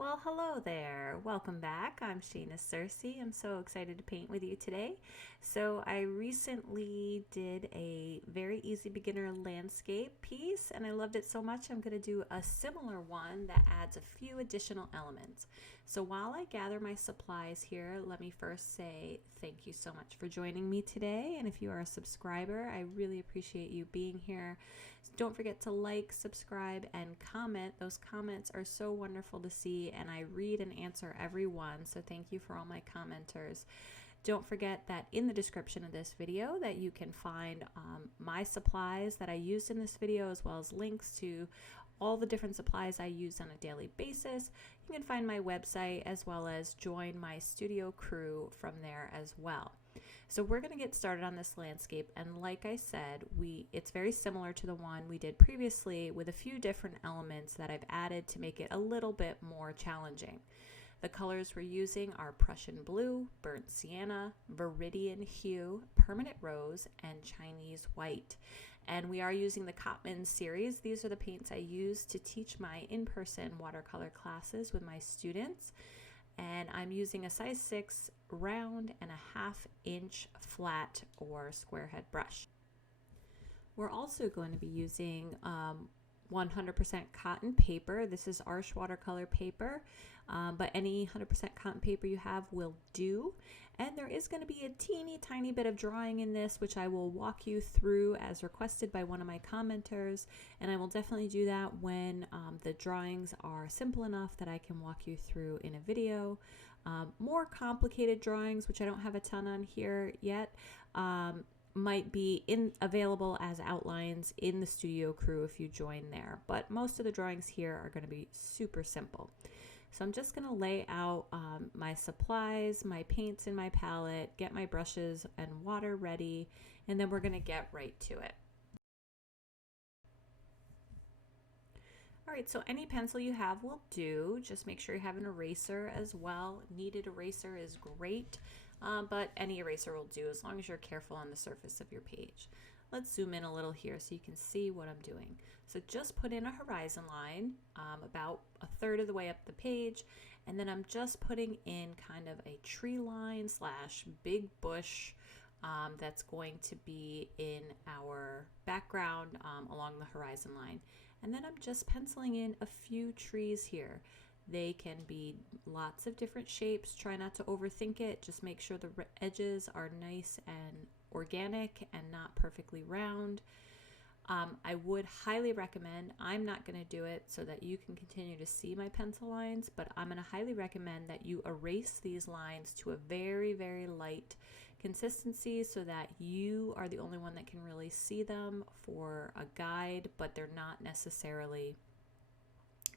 Well, hello there. Welcome back. I'm Sheena Cersei. I'm so excited to paint with you today. So I recently did a very easy beginner landscape piece and I loved it so much I'm going to do a similar one that adds a few additional elements. So while I gather my supplies here, let me first say thank you so much for joining me today. And if you are a subscriber, I really appreciate you being here. Don't forget to like, subscribe, and comment. Those comments are so wonderful to see, and I read and answer every one, so thank you for all my commenters. Don't forget that in the description of this video that you can find my supplies that I used in this video, as well as links to all the different supplies I use on a daily basis. You can find my website as well as join my studio crew from there as well. So we're going to get started on this landscape, and like I said, it's very similar to the one we did previously with a few different elements that I've added to make it a little bit more challenging. The colors we're using are Prussian blue, burnt sienna, viridian hue, permanent rose, and Chinese white. And we are using the Cotman series. These are the paints I use to teach my in-person watercolor classes with my students. And I'm using a size 6 round and a 1/2 inch flat or square head brush. We're also going to be using 100% cotton paper. This is Arch watercolor paper, but any 100% cotton paper you have will do. And there is going to be a teeny tiny bit of drawing in this, which I will walk you through as requested by one of my commenters. And I will definitely do that when the drawings are simple enough that I can walk you through in a video. More complicated drawings, which I don't have a ton on here yet, might be available as outlines in the studio crew if you join there. But most of the drawings here are going to be super simple. So I'm just going to lay out my supplies, my paints in my palette, get my brushes and water ready, and then we're going to get right to it. All right, so any pencil you have will do. Just make sure you have an eraser as well. Kneaded eraser is great, but any eraser will do as long as you're careful on the surface of your page. Let's zoom in a little here so you can see what I'm doing. So just put in a horizon line about 1/3 of the way up the page, and then I'm just putting in kind of a tree line / big bush that's going to be in our background along the horizon line. And then I'm just penciling in a few trees here. They can be lots of different shapes. Try not to overthink it. Just make sure the edges are nice and organic and not perfectly round. I would highly recommend, I'm not going to do it so that you can continue to see my pencil lines, but I'm going to highly recommend that you erase these lines to a very, very light consistency so that you are the only one that can really see them for a guide, but they're not necessarily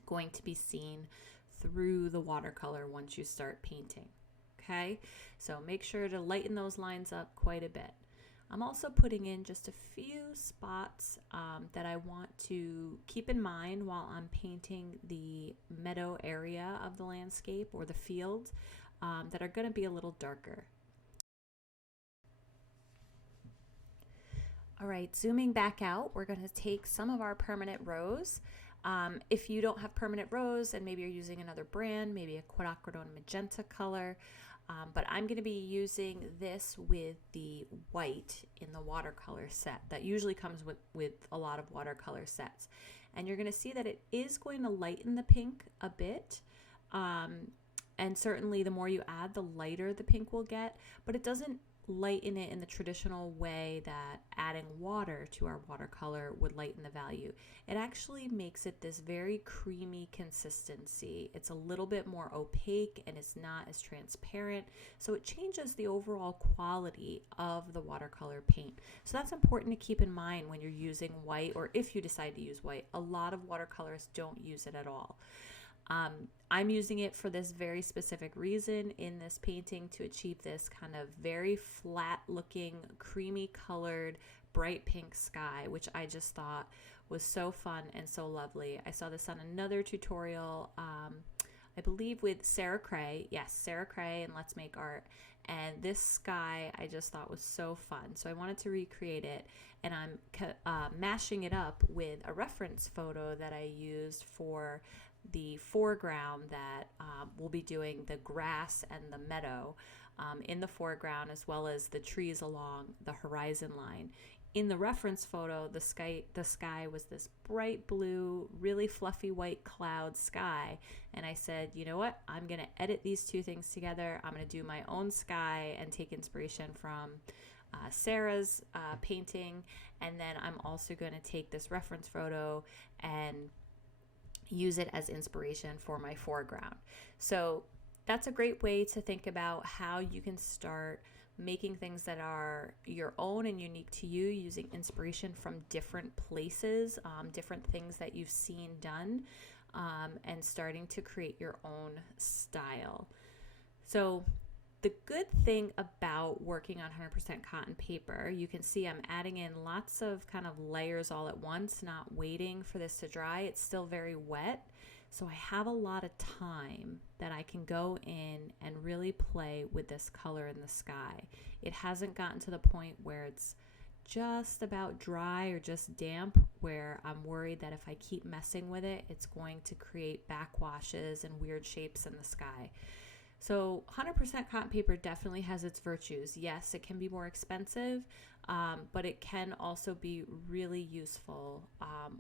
going to be seen through the watercolor once you start painting. Okay, so make sure to lighten those lines up quite a bit. I'm also putting in just a few spots that I want to keep in mind while I'm painting the meadow area of the landscape or the field that are going to be a little darker. All right, zooming back out, we're going to take some of our permanent rose. If you don't have permanent rose and maybe you're using another brand, maybe a quinacridone magenta color, but I'm going to be using this with the white in the watercolor set that usually comes with a lot of watercolor sets. And you're going to see that it is going to lighten the pink a bit. And certainly the more you add, the lighter the pink will get, but it doesn't lighten it in the traditional way that adding water to our watercolor would lighten the value. It actually makes it this very creamy consistency. It's a little bit more opaque and it's not as transparent, so it changes the overall quality of the watercolor paint. So that's important to keep in mind when you're using white, or if you decide to use white. A lot of watercolors don't use it at all. I'm using it for this very specific reason in this painting to achieve this kind of very flat looking, creamy colored, bright pink sky, which I just thought was so fun and so lovely. I saw this on another tutorial, I believe with Sarah Cray. Yes, Sarah Cray and Let's Make Art. And this sky I just thought was so fun. So I wanted to recreate it, and I'm mashing it up with a reference photo that I used for the foreground that we'll be doing the grass and the meadow in the foreground, as well as the trees along the horizon line. In the reference photo, the sky was this bright blue, really fluffy white cloud sky. And I said, you know what? I'm going to edit these two things together. I'm going to do my own sky and take inspiration from Sarah's painting. And then I'm also going to take this reference photo and use it as inspiration for my foreground. So that's a great way to think about how you can start making things that are your own and unique to you, using inspiration from different places, different things that you've seen done, and starting to create your own style. So the good thing about working on 100% cotton paper, you can see I'm adding in lots of kind of layers all at once, not waiting for this to dry. It's still very wet. So I have a lot of time that I can go in and really play with this color in the sky. It hasn't gotten to the point where it's just about dry or just damp, where I'm worried that if I keep messing with it, it's going to create backwashes and weird shapes in the sky. So 100% cotton paper definitely has its virtues. Yes, it can be more expensive, but it can also be really useful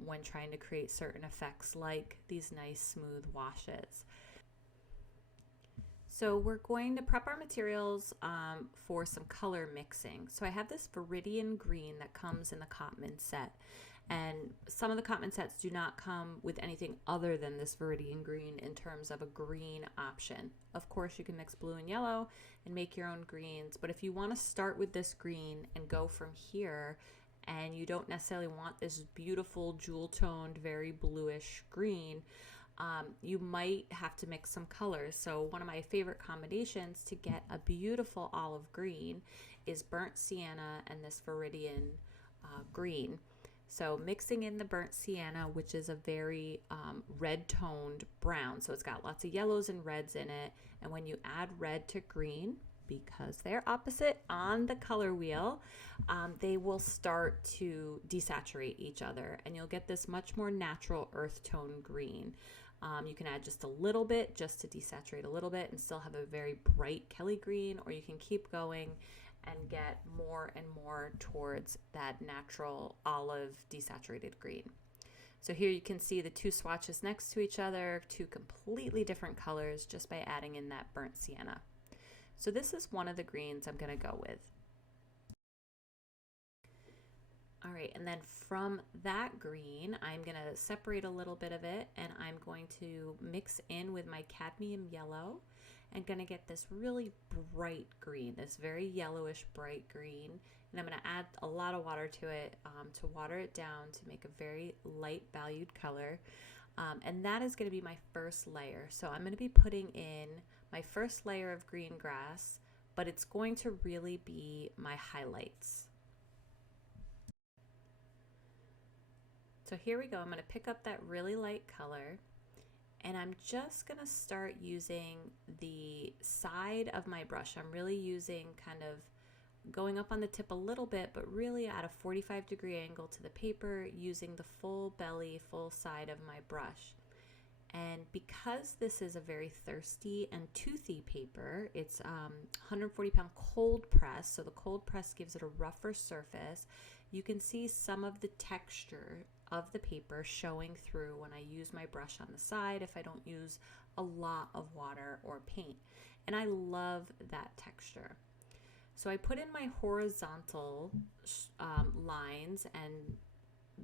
when trying to create certain effects like these nice smooth washes. So we're going to prep our materials for some color mixing. So I have this Viridian green that comes in the Cotman set. And some of the Cotman sets do not come with anything other than this Viridian green in terms of a green option. Of course, you can mix blue and yellow and make your own greens, but if you want to start with this green and go from here, and you don't necessarily want this beautiful jewel-toned, very bluish green, you might have to mix some colors. So one of my favorite combinations to get a beautiful olive green is burnt sienna and this Viridian green. So mixing in the burnt sienna, which is a very red-toned brown. So it's got lots of yellows and reds in it. And when you add red to green, because they're opposite on the color wheel, they will start to desaturate each other. And you'll get this much more natural earth tone green. You can add just a little bit just to desaturate a little bit and still have a very bright Kelly green, or you can keep going and get more and more towards that natural olive desaturated green. So here you can see the two swatches next to each other, two completely different colors just by adding in that burnt sienna. So this is one of the greens I'm going to go with. All right, and then from that green, I'm going to separate a little bit of it, and I'm going to mix in with my cadmium yellow and going to get this really bright green, this very yellowish bright green. And I'm going to add a lot of water to it to water it down to make a very light valued color. And that is going to be my first layer. So I'm going to be putting in my first layer of green grass, but it's going to really be my highlights. So here we go. I'm going to pick up that really light color, and I'm just going to start using the side of my brush. I'm really using kind of going up on the tip a little bit, but really at a 45-degree angle to the paper, using the full belly, full side of my brush. And because this is a very thirsty and toothy paper, it's 140-pound cold press, so the cold press gives it a rougher surface. You can see some of the texture of the paper showing through when I use my brush on the side if I don't use a lot of water or paint. And I love that texture. So I put in my horizontal lines and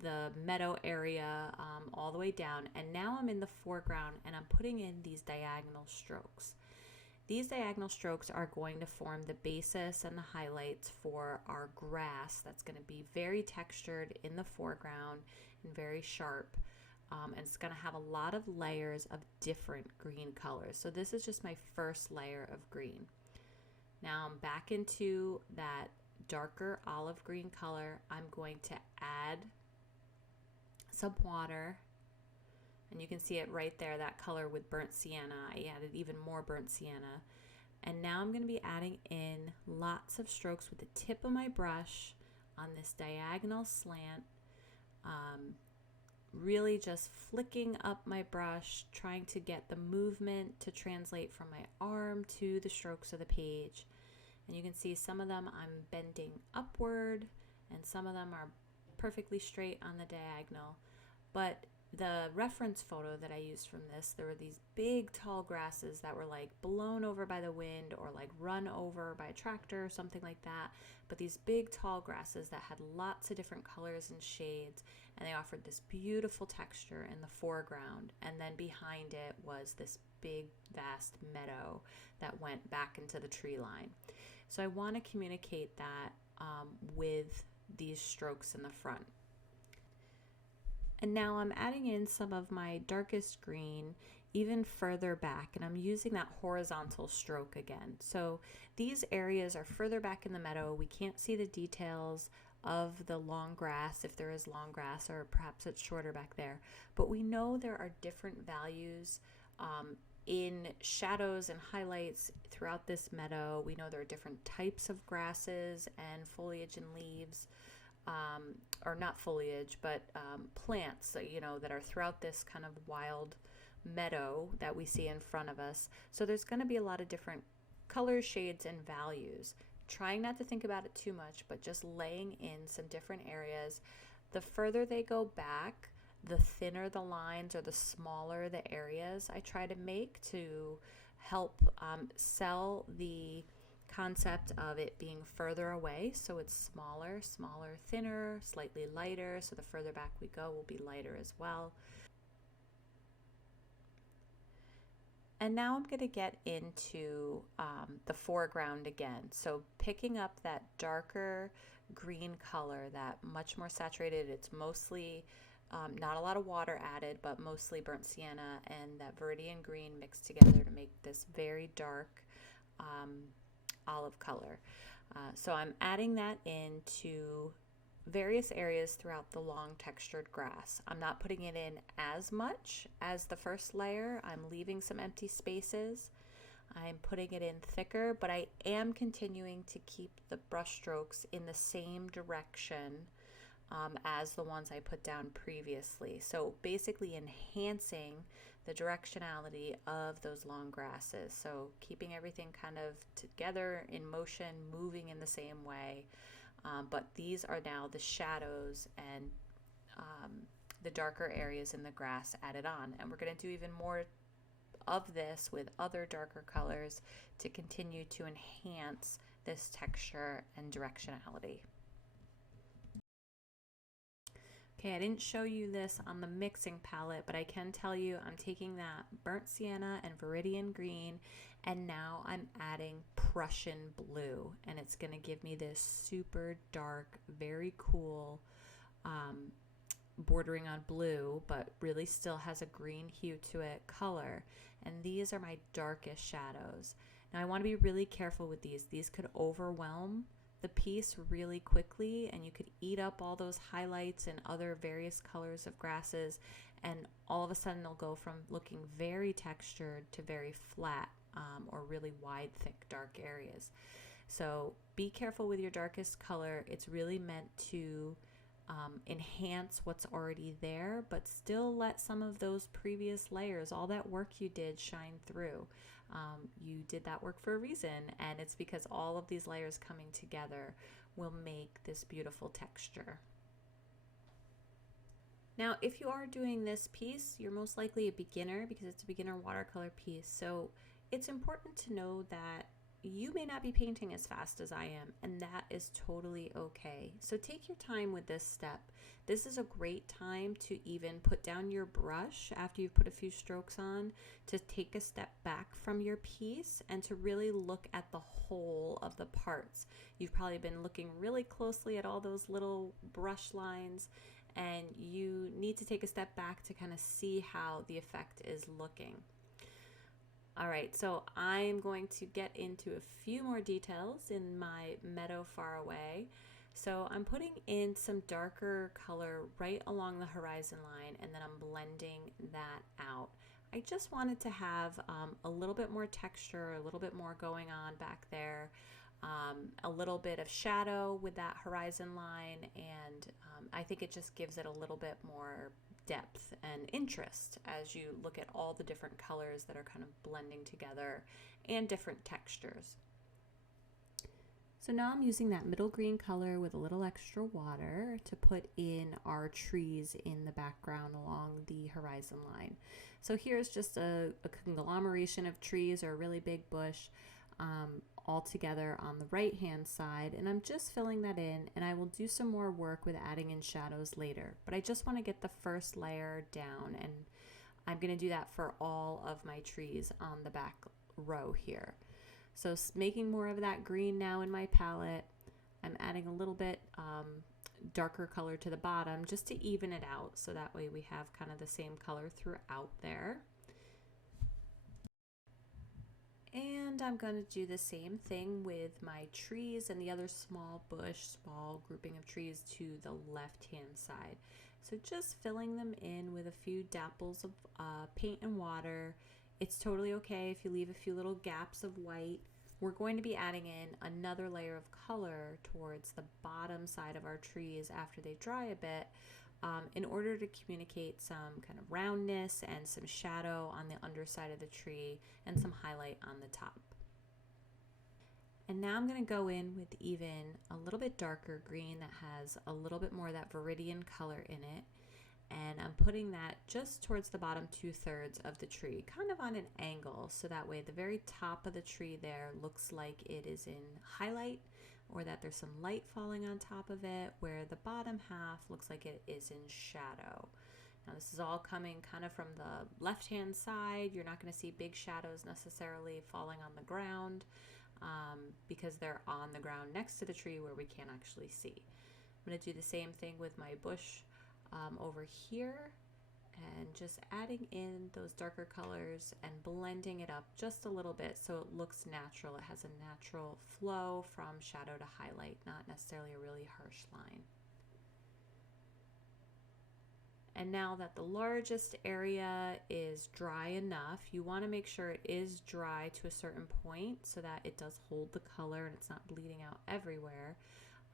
the meadow area all the way down, and now I'm in the foreground and I'm putting in these diagonal strokes. These diagonal strokes are going to form the basis and the highlights for our grass that's going to be very textured in the foreground and very sharp, and it's going to have a lot of layers of different green colors. So this is just my first layer of green. Now I'm back into that darker olive green color. I'm going to add some water, and you can see it right there, that color with burnt sienna. I added even more burnt sienna, and now I'm going to be adding in lots of strokes with the tip of my brush on this diagonal slant, really just flicking up my brush, trying to get the movement to translate from my arm to the strokes of the page. And you can see some of them I'm bending upward and some of them are perfectly straight on the diagonal. But the reference photo that I used from this, there were these big tall grasses that were like blown over by the wind or like run over by a tractor or something like that. But these big tall grasses that had lots of different colors and shades, and they offered this beautiful texture in the foreground. And then behind it was this big vast meadow that went back into the tree line. So I want to communicate that with these strokes in the front. And now I'm adding in some of my darkest green even further back, and I'm using that horizontal stroke again. So these areas are further back in the meadow. We can't see the details of the long grass, if there is long grass, or perhaps it's shorter back there. But we know there are different values in shadows and highlights throughout this meadow. We know there are different types of grasses and foliage and leaves. Or not foliage, but plants, that are throughout this kind of wild meadow that we see in front of us. So there's going to be a lot of different colors, shades, and values. Trying not to think about it too much, but just laying in some different areas. The further they go back, the thinner the lines or the smaller the areas I try to make to help sell the concept of it being further away. So it's smaller, thinner, slightly lighter. So the further back we go will be lighter as well. And now I'm going to get into the foreground again. So picking up that darker green color, that much more saturated, it's mostly not a lot of water added, but mostly burnt sienna and that viridian green mixed together to make this very dark olive color. So I'm adding that into various areas throughout the long textured grass. I'm not putting it in as much as the first layer. I'm leaving some empty spaces. I'm putting it in thicker, but I am continuing to keep the brush strokes in the same direction as the ones I put down previously. So basically enhancing the directionality of those long grasses. So keeping everything kind of together in motion, moving in the same way. But these are now the shadows and the darker areas in the grass added on. And we're going to do even more of this with other darker colors to continue to enhance this texture and directionality. Okay, I didn't show you this on the mixing palette, but I can tell you I'm taking that burnt sienna and viridian green, and now I'm adding Prussian blue, and it's going to give me this super dark, very cool, bordering on blue, but really still has a green hue to it color. And these are my darkest shadows. Now I want to be really careful with these. These could overwhelm the piece really quickly, and you could eat up all those highlights and other various colors of grasses, and all of a sudden they'll go from looking very textured to very flat or really wide, thick, dark areas. So be careful with your darkest color. It's really meant to enhance what's already there, but still let some of those previous layers, all that work you did, shine through. You did that work for a reason, and it's because all of these layers coming together will make this beautiful texture. Now, if you are doing this piece, you're most likely a beginner because it's a beginner watercolor piece. So it's important to know that you may not be painting as fast as I am, and that is totally okay. So take your time with this step. This is a great time to even put down your brush after you've put a few strokes on, to take a step back from your piece and to really look at the whole of the parts. You've probably been looking really closely at all those little brush lines, and you need to take a step back to kind of see how the effect is looking. All right, so I'm going to get into a few more details in my meadow far away. So I'm putting in some darker color right along the horizon line, and then I'm blending that out. I just wanted to have a little bit more texture, a little bit more going on back there, a little bit of shadow with that horizon line, and I think it just gives it a little bit more depth and interest as you look at all the different colors that are kind of blending together and different textures. So now I'm using that middle green color with a little extra water to put in our trees in the background along the horizon line. So here's just a conglomeration of trees or a really big bush all together on the right hand side, and I'm just filling that in, and I will do some more work with adding in shadows later, but I just want to get the first layer down, and I'm going to do that for all of my trees on the back row here. So making more of that green now in my palette. I'm adding a little bit darker color to the bottom just to even it out, so that way we have kind of the same color throughout there. And I'm going to do the same thing with my trees and the other small grouping of trees to the left hand side. So just filling them in with a few dapples of paint and water. It's totally okay if you leave a few little gaps of white. We're going to be adding in another layer of color towards the bottom side of our trees after they dry a bit, in order to communicate some kind of roundness and some shadow on the underside of the tree and some highlight on the top. And now I'm going to go in with even a little bit darker green that has a little bit more of that viridian color in it. And I'm putting that just towards the bottom 2/3 of the tree, kind of on an angle, so that way the very top of the tree there looks like it is in highlight, or that there's some light falling on top of it, where the bottom half looks like it is in shadow. Now this is all coming kind of from the left hand side. You're not going to see big shadows necessarily falling on the ground, because they're on the ground next to the tree where we can't actually see. I'm going to do the same thing with my bush over here, and just adding in those darker colors and blending it up just a little bit so it looks natural. It has a natural flow from shadow to highlight, not necessarily a really harsh line. And now that the largest area is dry enough, you want to make sure it is dry to a certain point so that it does hold the color and it's not bleeding out everywhere.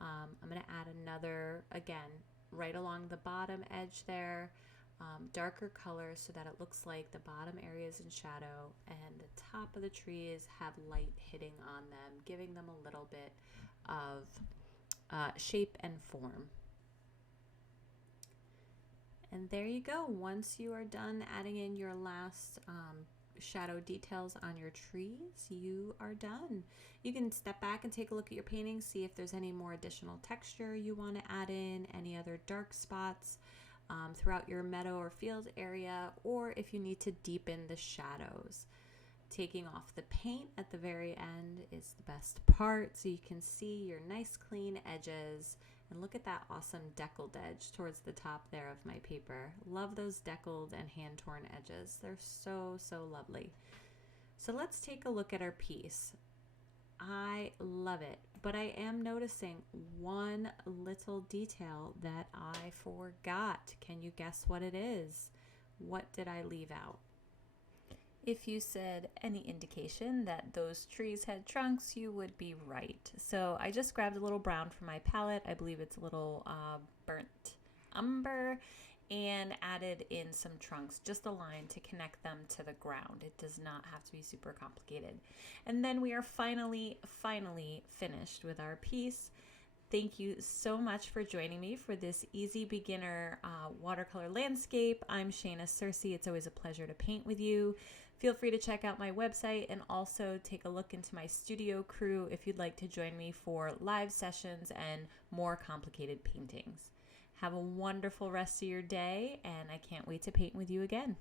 I'm going to add another, again, right along the bottom edge there, darker colors so that it looks like the bottom area is in shadow and the top of the trees have light hitting on them, giving them a little bit of shape and form. And there you go. Once you are done adding in your last shadow details on your trees, you are done. You can step back and take a look at your painting, see if there's any more additional texture you want to add in, any other dark spots throughout your meadow or field area, or if you need to deepen the shadows. Taking off the paint at the very end is the best part, so you can see your nice clean edges. And look at that awesome deckled edge towards the top there of my paper. Love those deckled and hand-torn edges. They're so, so lovely. So let's take a look at our piece. I love it, but I am noticing one little detail that I forgot. Can you guess what it is? What did I leave out? If you said any indication that those trees had trunks, you would be right. So I just grabbed a little brown from my palette. I believe it's a little burnt umber, and added in some trunks, just a line to connect them to the ground. It does not have to be super complicated. And then we are finally finished with our piece. Thank you so much for joining me for this easy beginner watercolor landscape. I'm Shayna Searcy. It's always a pleasure to paint with you. Feel free to check out my website and also take a look into my studio crew if you'd like to join me for live sessions and more complicated paintings. Have a wonderful rest of your day, and I can't wait to paint with you again.